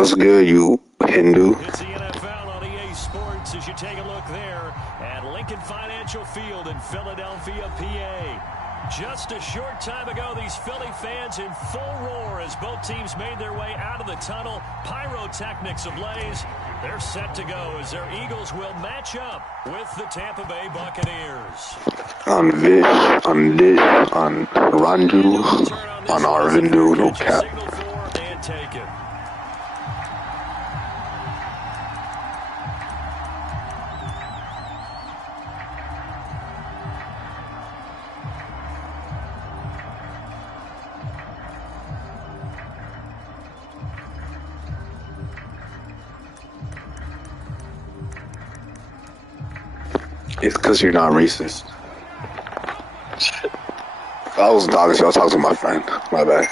What's good, you Hindu? It's the NFL on EA Sports as you take a look there at Lincoln Financial Field in Philadelphia, PA. Just a short time ago, these Philly fans in full roar as both teams made their way out of the tunnel. Pyrotechnics ablaze. They're set to go as their Eagles will match up with the Tampa Bay Buccaneers. On Vish, on Dish, on Ranju, on Arvindu, no cap. Signal for and take it. It's because you're not racist. If I was talking to you, I was talking to my friend. My bad.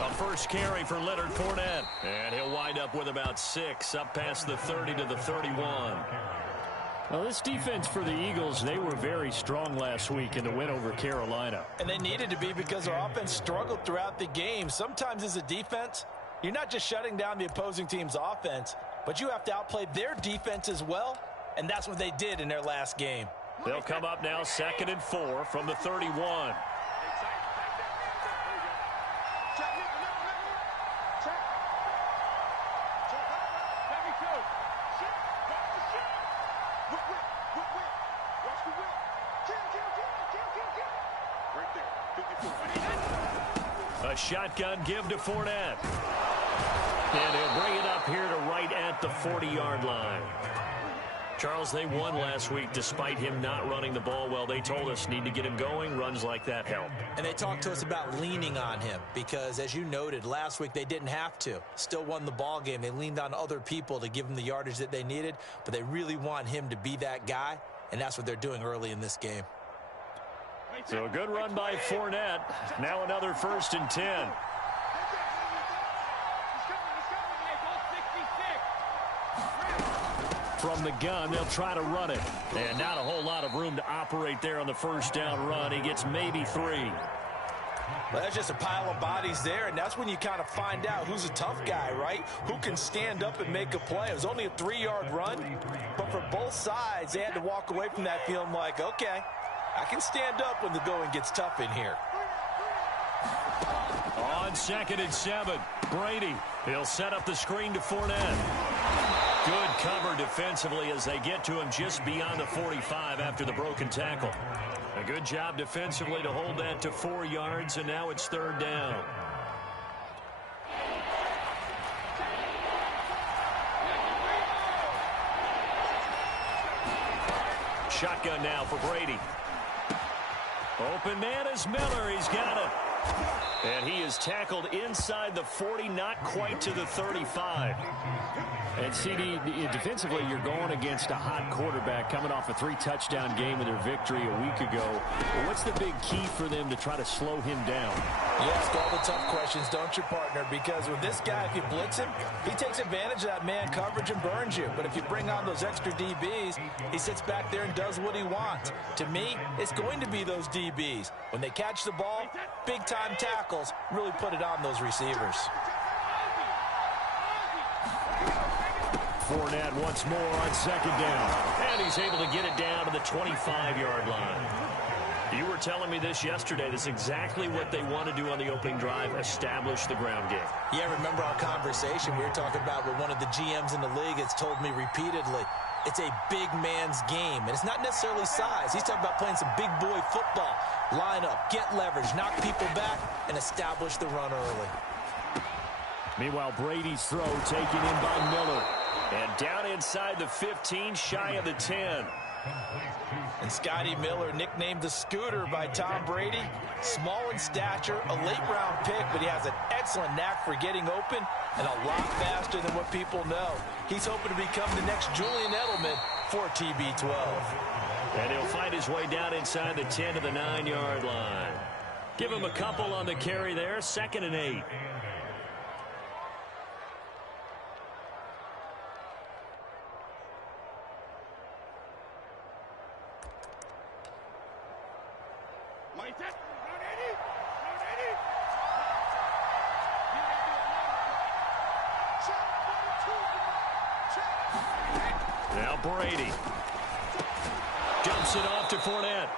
A first carry for Leonard Fournette. And he'll wind up with about 6, up past the 30 to the 31. Well, this defense for the Eagles, they were very strong last week in the win over Carolina. And they needed to be because their offense struggled throughout the game. Sometimes as a defense, you're not just shutting down the opposing team's offense, but you have to outplay their defense as well, and that's what they did in their last game. They'll come up now 2nd and 4 from the 31. A shotgun give to Fournette. And he'll bring it up here to right at the 40-yard line. Charles, they won last week despite him not running the ball well. They told us need to get him going. Runs like that help. And they talked to us about leaning on him because, as you noted, last week they didn't have to. Still won the ball game. They leaned on other people to give them the yardage that they needed, but they really want him to be that guy, and that's what they're doing early in this game. So a good run by Fournette. Now another 1st and 10. From the gun, they'll try to run it. And not a whole lot of room to operate there on the first down run. He gets maybe 3. Well, that's just a pile of bodies there, and that's when you kind of find out who's a tough guy, right? Who can stand up and make a play. It was only a 3-yard run, but for both sides, they had to walk away from that feeling like, okay, I can stand up when the going gets tough in here. On 2nd and 7, Brady. He'll set up the screen to Fournette. Good cover defensively as they get to him just beyond the 45 after the broken tackle. A good job defensively to hold that to 4 yards, and now it's 3rd down. Shotgun now for Brady. Open man is Miller. He's got it. And he is tackled inside the 40, not quite to the 35. And CD, defensively, you're going against a hot quarterback coming off a 3-touchdown game in their victory a week ago. Well, what's the big key for them to try to slow him down? You ask all the tough questions, don't you, partner? Because with this guy, if you blitz him, he takes advantage of that man coverage and burns you. But if you bring on those extra DBs, he sits back there and does what he wants. To me, it's going to be those DBs. When they catch the ball, big-time tackles really put it on those receivers. Fournette once more on 2nd down. And he's able to get it down to the 25-yard line. You were telling me this yesterday. This is exactly what they want to do on the opening drive, establish the ground game. Yeah, remember our conversation we were talking about with one of the GMs in the league has told me repeatedly, it's a big man's game. And it's not necessarily size. He's talking about playing some big boy football. Line up, get leverage, knock people back, and establish the run early. Meanwhile, Brady's throw taken in by Miller. And down inside the 15, shy of the 10. And Scotty Miller, nicknamed the Scooter by Tom Brady. Small in stature, a late-round pick, but he has an excellent knack for getting open and a lot faster than what people know. He's hoping to become the next Julian Edelman for TB12. And he'll find his way down inside the 10 to the 9-yard line. Give him a couple on the carry there, 2nd and 8. Now Brady. Dumps it off to Fournette.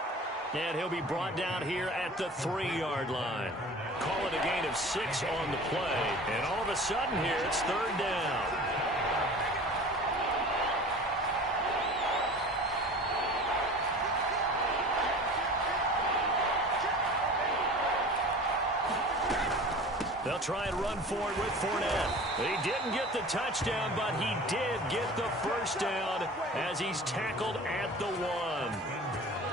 And he'll be brought down here at the 3-yard line. Call it a gain of 6 on the play. And all of a sudden here, it's 3rd down. They'll try and run for it with Fournette. He didn't get the touchdown, but he did get the first down as he's tackled at the 1.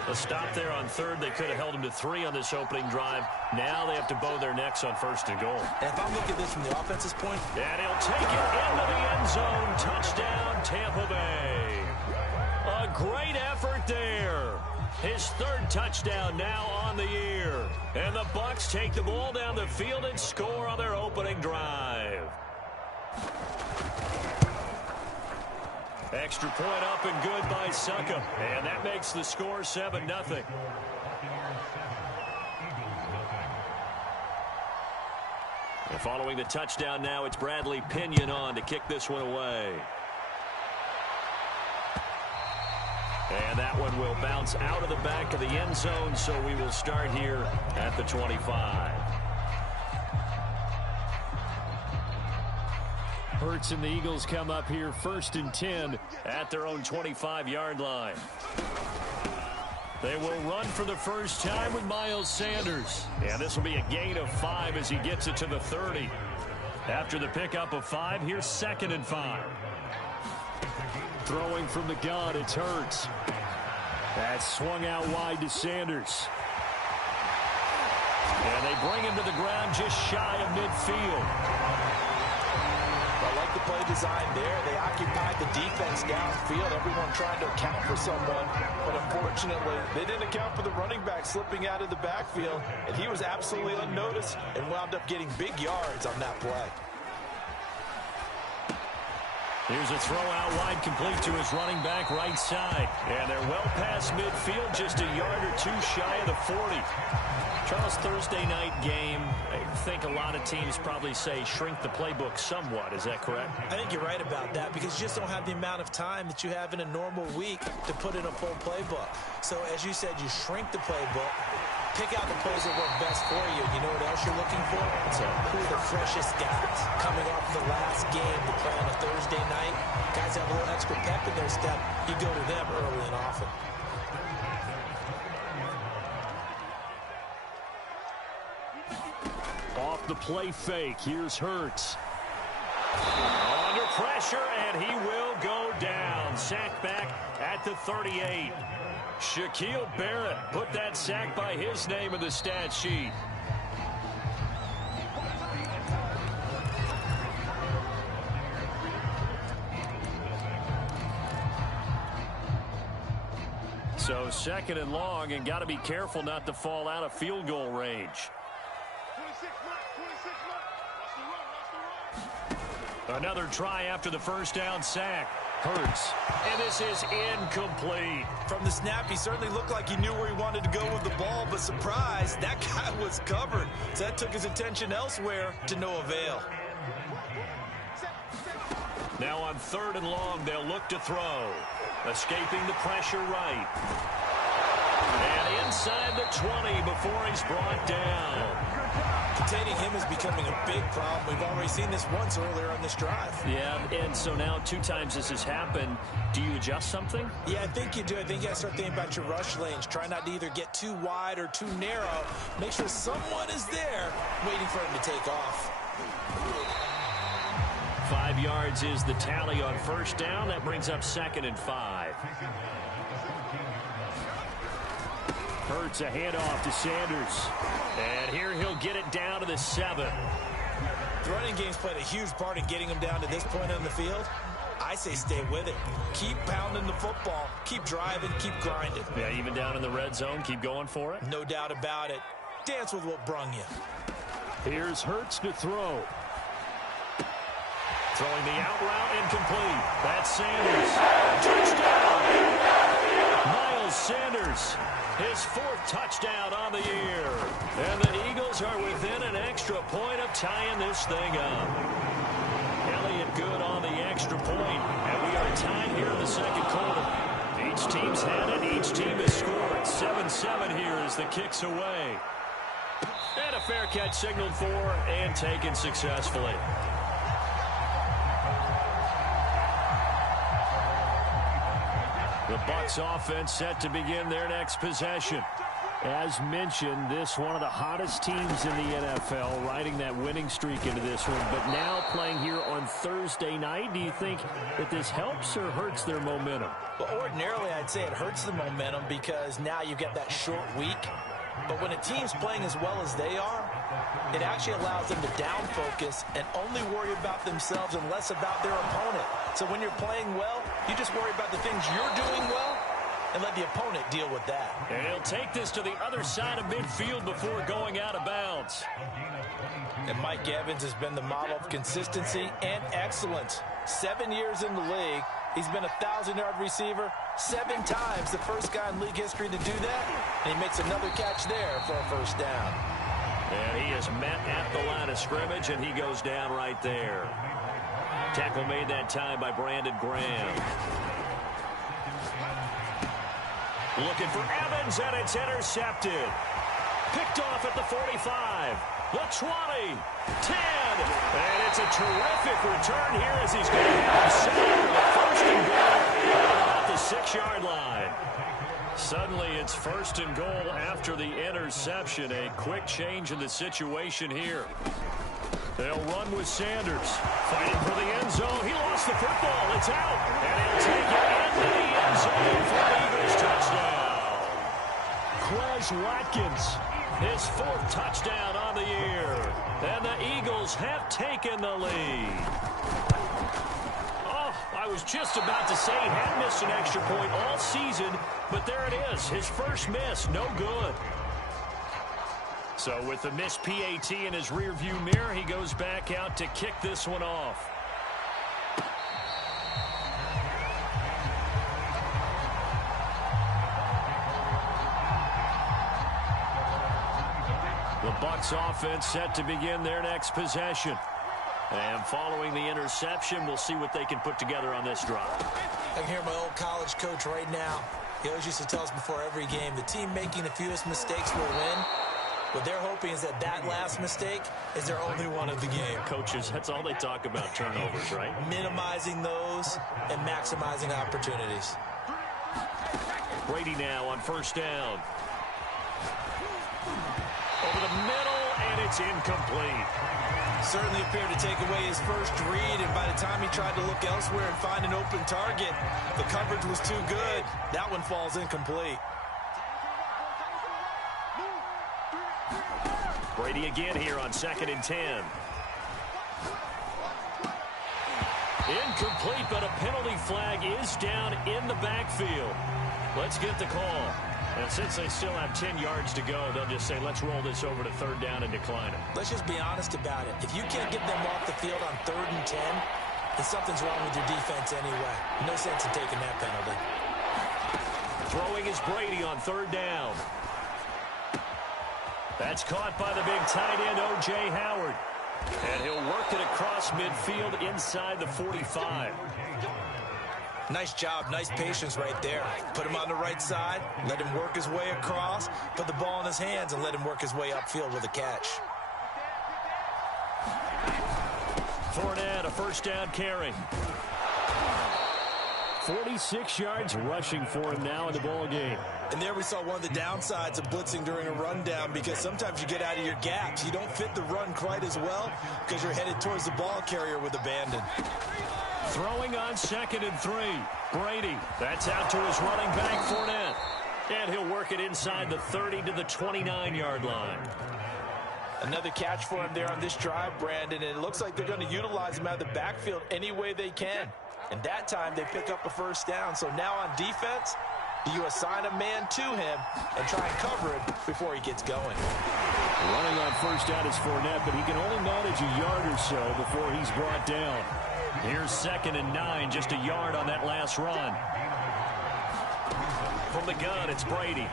A stop there on 3rd. They could have held him to 3 on this opening drive. Now they have to bow their necks on 1st and goal. And if I'm looking at this from the offense's point. And he'll take it into the end zone. Touchdown, Tampa Bay. A great effort there. His 3rd touchdown now on the year. And the Bucs take the ball down the field and score on their opening drive. Extra point up and good by Succop. And that makes the score 7-0. And following the touchdown now, it's Bradley Pinion on to kick this one away. And that one will bounce out of the back of the end zone, so we will start here at the 25. Hurts and the Eagles come up here 1st and 10 at their own 25-yard line. They will run for the first time with Miles Sanders. And this will be a gain of 5 as he gets it to the 30. After the pickup of 5, here's 2nd and 5. Throwing from the gun, it's Hurts. That's swung out wide to Sanders. And they bring him to the ground just shy of midfield. I like the play design there. They occupied the defense downfield. Everyone trying to account for someone. But unfortunately, they didn't account for the running back slipping out of the backfield. And he was absolutely unnoticed and wound up getting big yards on that play. Here's a throw out wide, complete to his running back right side. And they're well past midfield, just a yard or 2 shy of the 40. Charles, Thursday night game, I think a lot of teams probably say shrink the playbook somewhat. Is that correct? I think you're right about that because you just don't have the amount of time that you have in a normal week to put in a full playbook. So as you said, you shrink the playbook, pick out the plays that work best for you. You know what else you're looking for? So who are the freshest guys coming off the last game to play on a Thursday night? Guys have a little extra pep in their step. You go to them early and often. Off the play fake, here's Hurts. Under pressure, and he will go down. Sacked back at the 38. Shaquille Barrett put that sack by his name in the stat sheet. So 2nd and long, and got to be careful not to fall out of field goal range. Another try after the first down sack. Hurts. And this is incomplete. From the snap, he certainly looked like he knew where he wanted to go with the ball, but surprise, that guy was covered. So that took his attention elsewhere to no avail. Now on 3rd and long, they'll look to throw. Escaping the pressure right. And inside the 20 before he's brought down. Containing him is becoming a big problem. We've already seen this once earlier on this drive. Yeah, and so now 2 times this has happened. Do you adjust something? Yeah, I think you do. I think you got to start thinking about your rush lanes. Try not to either get too wide or too narrow. Make sure someone is there waiting for him to take off. 5 yards is the tally on 1st down. That brings up 2nd and 5. Hurts a handoff to Sanders. And here he'll get it down to the 7. The running game's played a huge part in getting him down to this point on the field. I say stay with it. Keep pounding the football. Keep driving. Keep grinding. Yeah, even down in the red zone, keep going for it. No doubt about it. Dance with what brung you. Here's Hurts to throw. Throwing the out route incomplete. That's Sanders. Touchdown! Miles Sanders. His 4th touchdown on the year. And the Eagles are within an extra point of tying this thing up. Elliott good on on the extra point, and we are tied here in the second quarter. Each team's had it. Each team has scored. 7-7 here as the kick's away. And a fair catch signaled for and taken successfully. The Bucs offense set to begin their next possession. As mentioned, this one of the hottest teams in the NFL, riding that winning streak into this one, but now playing here on Thursday night. Do you think that this helps or hurts their momentum? Well, ordinarily, I'd say it hurts the momentum because now you get that short week. But when a team's playing as well as they are, it actually allows them to down focus and only worry about themselves and less about their opponent. So when you're playing well, you just worry about the things you're doing well and let the opponent deal with that. And he'll take this to the other side of midfield before going out of bounds. And Mike Evans has been the model of consistency and excellence. 7 years in the league, he's been a 1,000-yard receiver 7 times, the first guy in league history to do that. And he makes another catch there for a first down. And he is met at the line of scrimmage, and he goes down right there. Tackle made that time by Brandon Graham. Looking for Evans, and it's intercepted. Picked off at the 45, the 20, 10. And it's a terrific return here as he's going to have set the first and goal at the 6-yard line. Suddenly it's first and goal after the interception. A quick change in the situation here. They'll run with Sanders. Fighting for the end zone. He lost the football. It's out. And he'll take it into the end zone for the Eagles touchdown. Quez Watkins, his 4th touchdown on the year. And the Eagles have taken the lead. Oh, I was just about to say he had missed an extra point all season, but there it is. His first miss, no good. So with the missed PAT in his rearview mirror, he goes back out to kick this one off. The Bucs offense set to begin their next possession. And following the interception, we'll see what they can put together on this drive. I can hear my old college coach right now. He always used to tell us before every game, the team making the fewest mistakes will win. What they're hoping is that that last mistake is their only one of the game. Coaches, that's all they talk about, turnovers, right? Minimizing those and maximizing opportunities. Brady now on first down. Over the middle, and it's incomplete. Certainly appeared to take away his first read, and by the time he tried to look elsewhere and find an open target, the coverage was too good. That one falls incomplete. Brady again here on 2nd and 10. Incomplete, but a penalty flag is down in the backfield. Let's get the call. And since they still have 10 yards to go, they'll just say, let's roll this over to 3rd down and decline it. Let's just be honest about it. If you can't get them off the field on 3rd and 10, then something's wrong with your defense anyway. No sense in taking that penalty. Throwing is Brady on 3rd down. That's caught by the big tight end, O.J. Howard. And he'll work it across midfield inside the 45. Nice job, nice patience right there. Put him on the right side, let him work his way across, put the ball in his hands, and let him work his way upfield with a catch. Fournette, a first down carry. 46 yards rushing for him now in the ball game. And there we saw one of the downsides of blitzing during a rundown, because sometimes you get out of your gaps. You don't fit the run quite as well because you're headed towards the ball carrier with abandon. Throwing on 2nd and 3. Brady. That's out to his running back, Fournette. And he'll work it inside the 30 to the 29-yard line. Another catch for him there on this drive, Brandon. And it looks like they're going to utilize him out of the backfield any way they can. And that time they pick up a first down. So now on defense, do you assign a man to him and try and cover him before he gets going? Running on first down is Fournette, but he can only manage a yard or so before he's brought down. Here's 2nd and 9, just a yard on that last run. From the gun, it's Brady.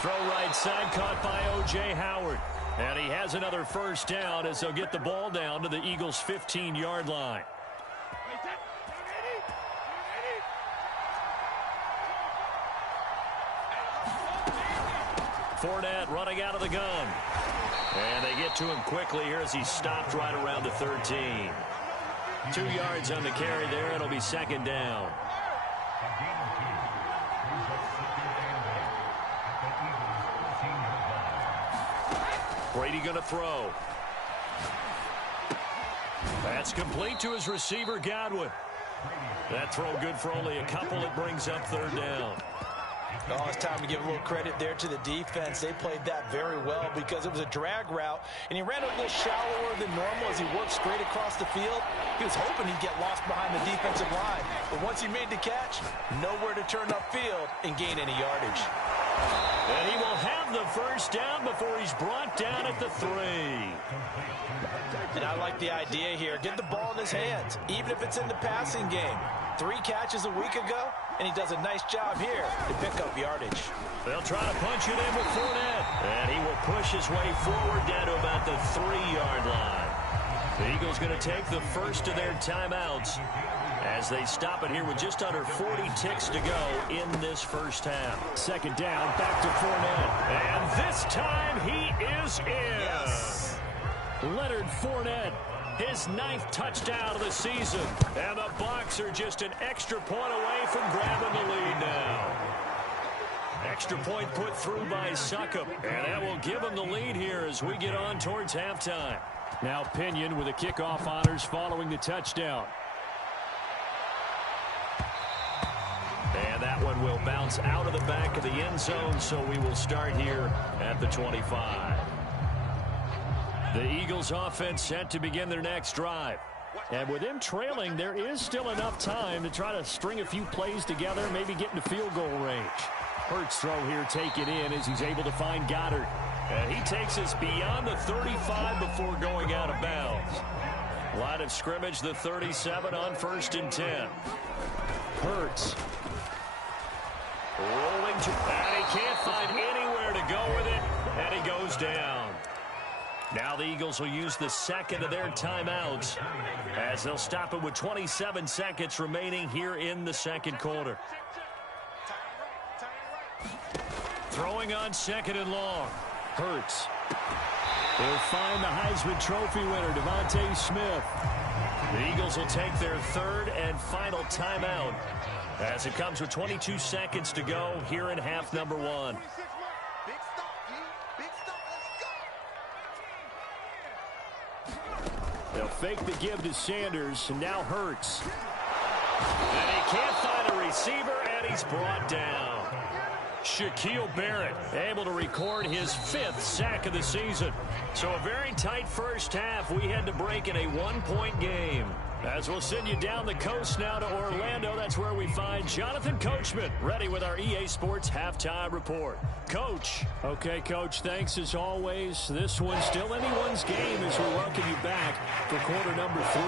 Throw right side, caught by O.J. Howard. And he has another first down as they'll get the ball down to the Eagles' 15-yard line. Fournette running out of the gun. And they get to him quickly here as he stopped right around the 13. 2 yards on the carry there. It'll be second down. Brady going to throw. That's complete to his receiver, Godwin. That throw good for only a couple. It brings up third down. Oh, it's time to give a little credit there to the defense. They played that very well because it was a drag route, and he ran a little shallower than normal as he worked straight across the field. He was hoping he'd get lost behind the defensive line, but once he made the catch, nowhere to turn upfield and gain any yardage. And he will have the first down before he's brought down at the 3. And I like the idea here. Get the ball in his hands, even if it's in the passing game. 3 catches a week ago, and he does a nice job here to pick up yardage. They'll try to punch it in with Fournette. And he will push his way forward down to about the 3-yard line. The Eagles going to take the first of their timeouts as they stop it here with just under 40 ticks to go in this first half. Second down, back to Fournette. And this time he is in. Yes. Leonard Fournette, his 9th touchdown of the season. And the Bucs are just an extra point away from grabbing the lead now. Extra point put through by Succop. And that will give him the lead here as we get on towards halftime. Now Pinion with the kickoff honors following the touchdown. And that one will bounce out of the back of the end zone, so we will start here at the 25. The Eagles offense set to begin their next drive. And with them trailing, there is still enough time to try to string a few plays together, maybe get into field goal range. Hurts throw here taken in as he's able to find Goddard. And he takes us beyond the 35 before going out of bounds. Line of scrimmage, the 37 on 1st and 10. Hurts. Rolling to, and he can't find anywhere to go with it, and he goes down. Now the Eagles will use the second of their timeouts as they'll stop it with 27 seconds remaining here in the second quarter. Throwing on 2nd and long. Hurts. They'll find the Heisman Trophy winner, Devontae Smith. The Eagles will take their 3rd and final timeout as it comes with 22 seconds to go here in half number 1. They'll fake the give to Sanders, and now Hurts. And he can't find a receiver, and he's brought down. Shaquille Barrett able to record his 5th sack of the season. So a very tight first half. We had to break in a 1-point game. As we'll send you down the coast now to Orlando, that's where we find Jonathan Coachman ready with our EA Sports Halftime Report. Coach. Okay, Coach, thanks as always. This one's still anyone's game as we welcome you back for quarter number 3.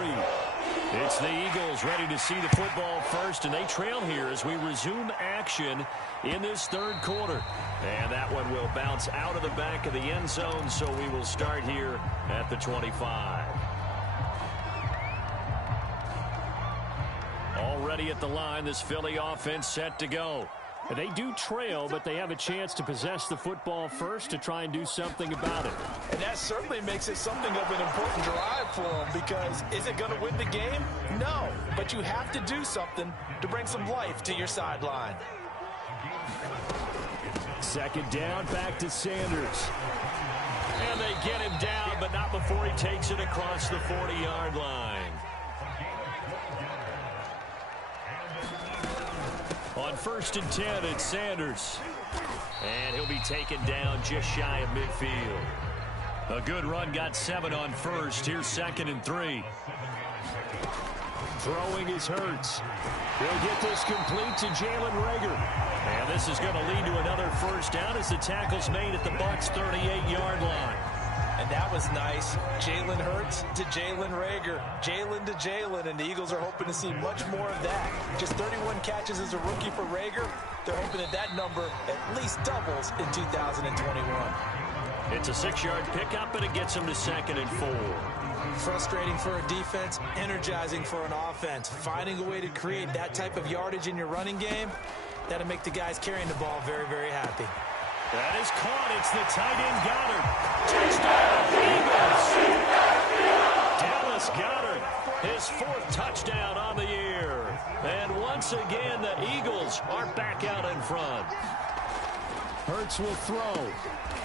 It's the Eagles ready to see the football first, and they trail here as we resume action in this 3rd quarter. And that one will bounce out of the back of the end zone, so we will start here at the 25. Already at the line, this Philly offense set to go. They do trail, but they have a chance to possess the football first to try and do something about it. And that certainly makes it something of an important drive for them, because is it going to win the game? No, but you have to do something to bring some life to your sideline. Second down, back to Sanders. And they get him down, but not before he takes it across the 40-yard line. On 1st and 10, it's Sanders. And he'll be taken down just shy of midfield. A good run, got 7 on 1st. Here's 2nd and 3. Throwing is Hurts. He'll get this complete to Jalen Reagor. And this is going to lead to another first down as the tackle's made at the Bucs' 38-yard line. And that was nice. Jalen Hurts to Jalen Reagor. Jalen to Jalen, and the Eagles are hoping to see much more of that. Just 31 catches as a rookie for Reagor. They're hoping that that number at least doubles in 2021. It's a 6-yard pickup, and it gets him to 2nd and 4. Frustrating for a defense, energizing for an offense. Finding a way to create that type of yardage in your running game, that'll make the guys carrying the ball very, very happy. That is caught. It's the tight end Goddard. Touchdown, Eagles. Dallas Goddard, his 4th touchdown on the year. And once again, the Eagles are back out in front. Hurts will throw.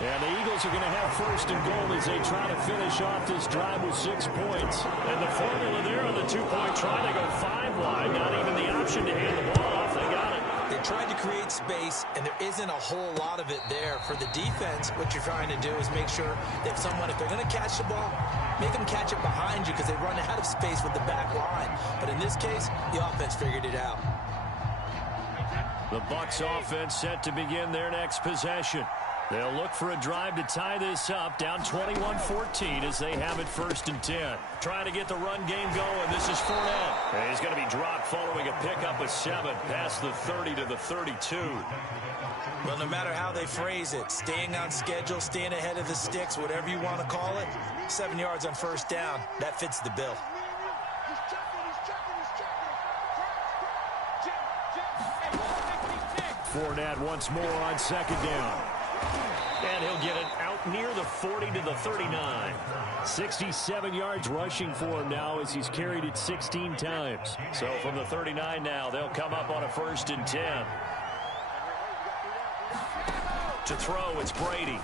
And the Eagles are going to have 1st and goal as they try to finish off this drive with 6 points. And the formula there on the 2-point try, they go 5 wide. Not even the option to hand the ball off. They got it. They tried to create space, and there isn't a whole lot of it there. For the defense, what you're trying to do is make sure that if they're going to catch the ball, make them catch it behind you because they run out of space with the back line. But in this case, the offense figured it out. The Bucs offense set to begin their next possession. They'll look for a drive to tie this up, down 21-14 as they have it 1st and 10. Trying to get the run game going. This is Fournette. And he's going to be dropped following a pickup of 7 past the 30 to the 32. Well, no matter how they phrase it, staying on schedule, staying ahead of the sticks, whatever you want to call it, 7 yards on 1st down, that fits the bill. Fournette once more on 2nd down. And he'll get it out near the 40 to the 39. 67 yards rushing for him now as he's carried it 16 times. So from the 39 now, they'll come up on a 1st and 10. To throw, it's Brady.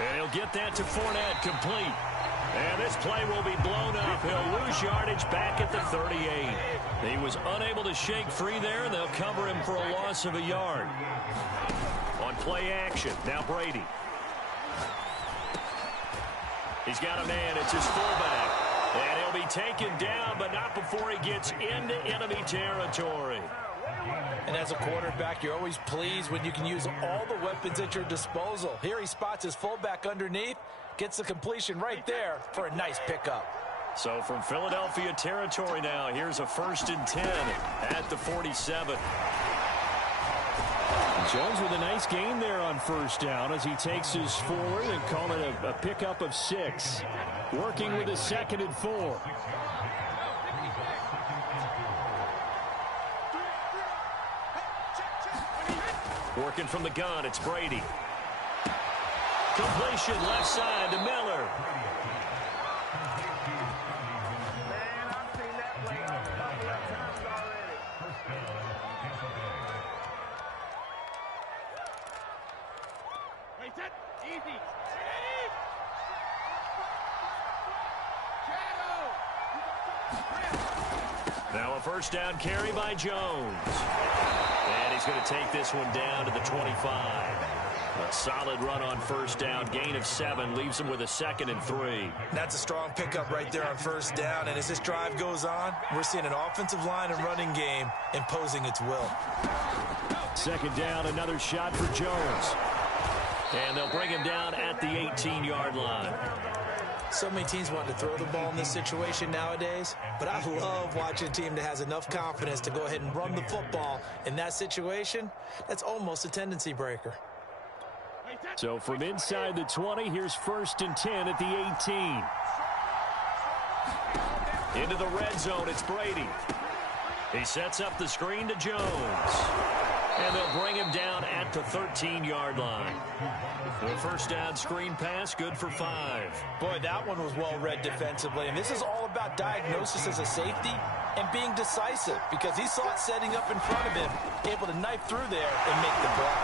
And he'll get that to Fournette, complete. And this play will be blown up. He'll lose yardage back at the 38. He was unable to shake free there, and they'll cover him for a loss of a yard. On play action, now Brady. He's got a man, it's his fullback. And he'll be taken down, but not before he gets into enemy territory. And as a quarterback, you're always pleased when you can use all the weapons at your disposal. Here he spots his fullback underneath, gets the completion right there for a nice pickup. So from Philadelphia territory now, here's a 1st and 10 at the 47. Jones with a nice gain there on 1st down as he takes his forward and call it a pickup of 6. Working with a 2nd and 4. Working from the gun, it's Brady. Completion left side to Miller. Now a 1st down carry by Jones. And he's going to take this one down to the 25. A solid run on 1st down. Gain of 7 leaves him with a 2nd and 3. That's a strong pickup right there on 1st down. And as this drive goes on, we're seeing an offensive line and running game imposing its will. 2nd down, another shot for Jones. And they'll bring him down at the 18-yard line. So many teams want to throw the ball in this situation nowadays, but I love watching a team that has enough confidence to go ahead and run the football in that situation. That's almost a tendency breaker. So from inside the 20, here's 1st and 10 at the 18. Into the red zone, it's Brady. He sets up the screen to Jones. And they'll bring him down at the 13-yard line. The 1st down screen pass, good for 5. Boy, that one was well read defensively. And this is all about diagnosis as a safety and being decisive because he saw it setting up in front of him, able to knife through there and make the play.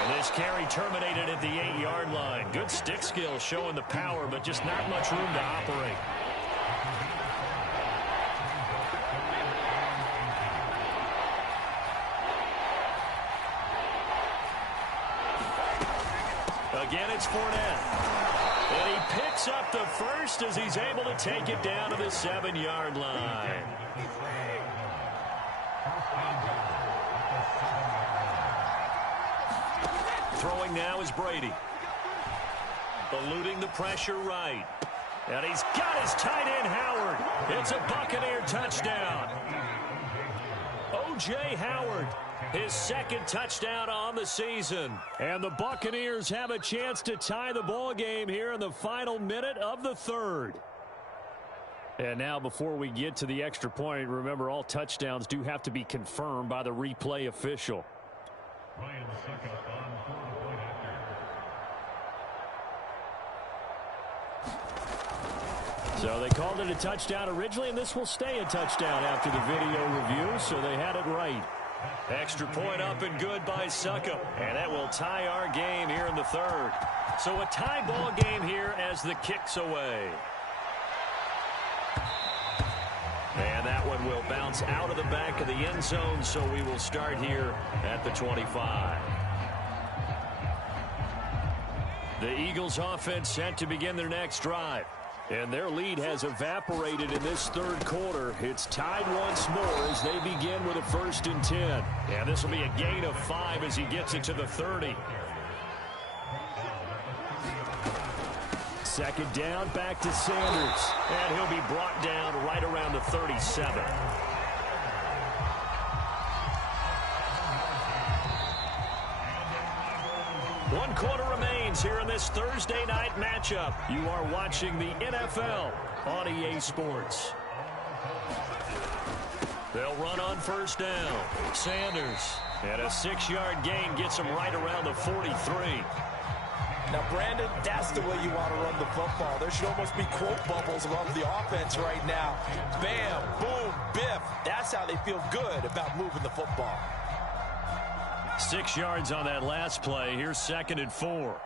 And this carry terminated at the 8-yard line. Good stick skill showing the power, but just not much room to operate. Again, it's Fournette. And he picks up the 1st as he's able to take it down to the 7-yard line. Throwing now is Brady. Eluding the pressure right. And he's got his tight end, Howard. It's a Buccaneer touchdown. O.J. Howard, his second touchdown on the season. And the Buccaneers have a chance to tie the ball game here in the final minute of the third. And now before we get to the extra point, remember all touchdowns do have to be confirmed by the replay official. So they called it a touchdown originally, and this will stay a touchdown after the video review, so they had it right. Extra point up and good by Succop. And that will tie our game here in the third. So a tie ball game here as the kick's away. And that one will bounce out of the back of the end zone, so we will start here at the 25. The Eagles offense set to begin their next drive. And their lead has evaporated in this third quarter. It's tied once more as they begin with a 1st and 10. And this will be a gain of 5 as he gets it to the 30. Second down, back to Sanders. And he'll be brought down right around the 37. One quarter remains here in this Thursday night matchup. You are watching the NFL on EA Sports. They'll run on 1st down. Sanders, and a 6-yard gain gets him right around the 43. Now, Brandon, that's the way you want to run the football. There should almost be quote bubbles above the offense right now. Bam, boom, biff. That's how they feel good about moving the football. 6 yards on that last play. Here's 2nd and 4.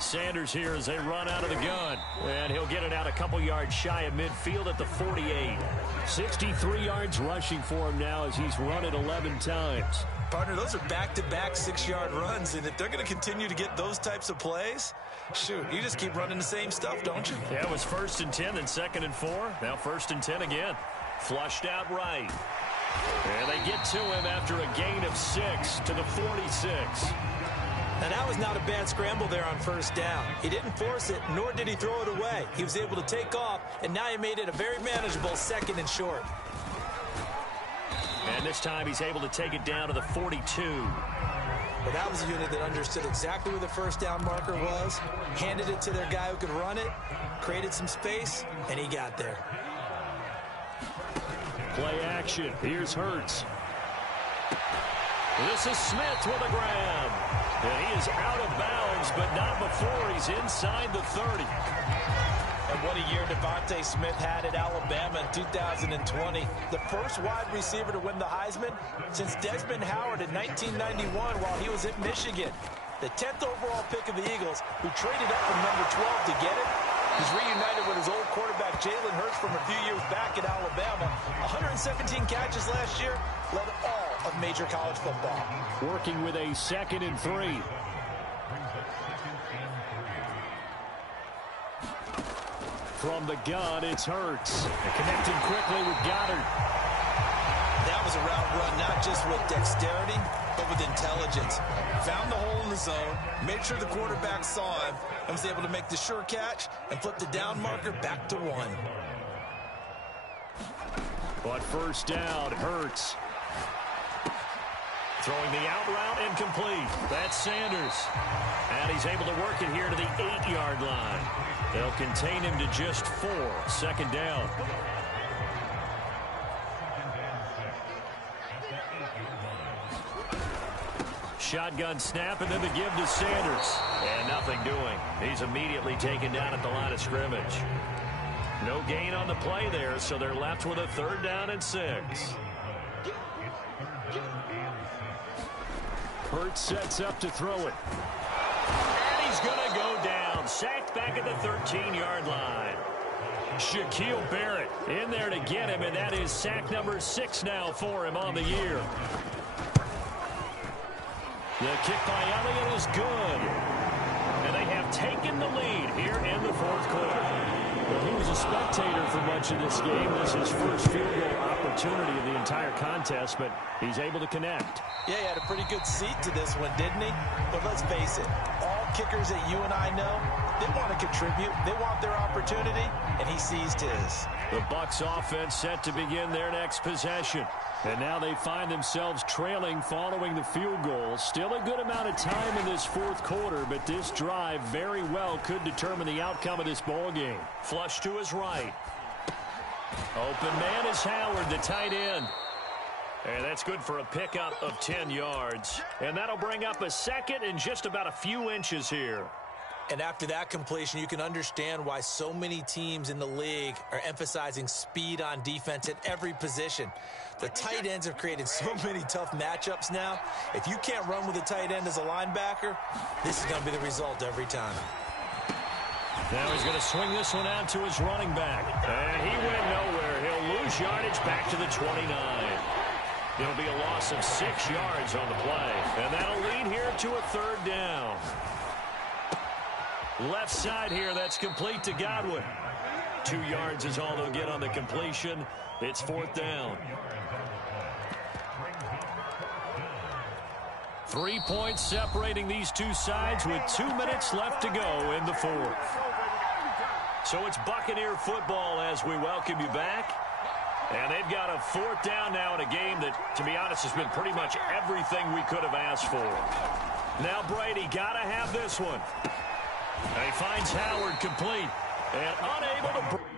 Sanders here as they run out of the gun. And he'll get it out a couple yards shy of midfield at the 48. 63 yards rushing for him now as he's run it 11 times. Partner, those are back-to-back 6-yard runs, and if they're going to continue to get those types of plays, shoot, you just keep running the same stuff, don't you? Yeah, it was 1st and 10, then 2nd and 4. Now 1st and 10 again. Flushed out right. And they get to him after a gain of 6 to the 46. And that was not a bad scramble there on 1st down. He didn't force it, nor did he throw it away. He was able to take off, and now he made it a very manageable 2nd and short. And this time he's able to take it down to the 42. But that was a unit that understood exactly where the 1st down marker was, handed it to their guy who could run it, created some space, and he got there. Play action. Here's Hurts. This is Smith with a grab. And he is out of bounds, but not before he's inside the 30. And what a year Devontae Smith had at Alabama in 2020. The first wide receiver to win the Heisman since Desmond Howard in 1991 while he was at Michigan. The 10th overall pick of the Eagles, who traded up from number 12 to get it. He's reunited with his old quarterback Jalen Hurts from a few years back at Alabama. 117 catches last year, led all of major college football. Working with a 2nd and 3. From the gun, it's Hurts. Connecting quickly with Goddard. That was a route run, not just with dexterity, but with intelligence. Found the hole in the zone, made sure the quarterback saw him, and was able to make the sure catch and flip the down marker back to 1. But 1st down, Hurts. Throwing the out route incomplete. That's Sanders. And he's able to work it here to the 8-yard line. They'll contain him to just 4. 2nd down. Shotgun snap, and then the give to Sanders. And nothing doing. He's immediately taken down at the line of scrimmage. No gain on the play there, so they're left with a 3rd down and 6. Hurts sets up to throw it. And he's going to go down. Sacked back at the 13-yard line. Shaquille Barrett in there to get him, and that is sack number 6 now for him on the year. The kick by Elliott is good. And they have taken the lead here in the 4th quarter. Well, he was a spectator for much of this game. This is his first field goal opportunity of the entire contest, but he's able to connect. Yeah, he had a pretty good seat to this one, didn't he? But let's face it, all kickers that you and I know, They want to contribute. They want their opportunity, and he seized his. The Bucs offense set to begin their next possession. And now they find themselves trailing following the field goal. Still a good amount of time in this fourth quarter, but this drive very well could determine the outcome of this ball game. Flush to his right. Open man is Howard, the tight end. And that's good for a pickup of 10 yards. And that'll bring up a second and just about a few inches here. And after that completion, you can understand why so many teams in the league are emphasizing speed on defense at every position. The tight ends have created so many tough matchups now. If you can't run with a tight end as a linebacker, this is going to be the result every time. Now he's going to swing this one out to his running back. And he went nowhere. He'll lose yardage back to the 29. It'll be a loss of 6 yards on the play. And that'll lead here to a third down. Left side here, that's complete to Godwin. 2 yards is all they'll get on the completion. It's fourth down. 3 points separating these two sides with 2 minutes left to go in the fourth. So it's Buccaneer football as we welcome you back. And they've got a fourth down now in a game that, to be honest, has been pretty much everything we could have asked for. Now Brady got to have this one. And he finds Howard complete and unable to...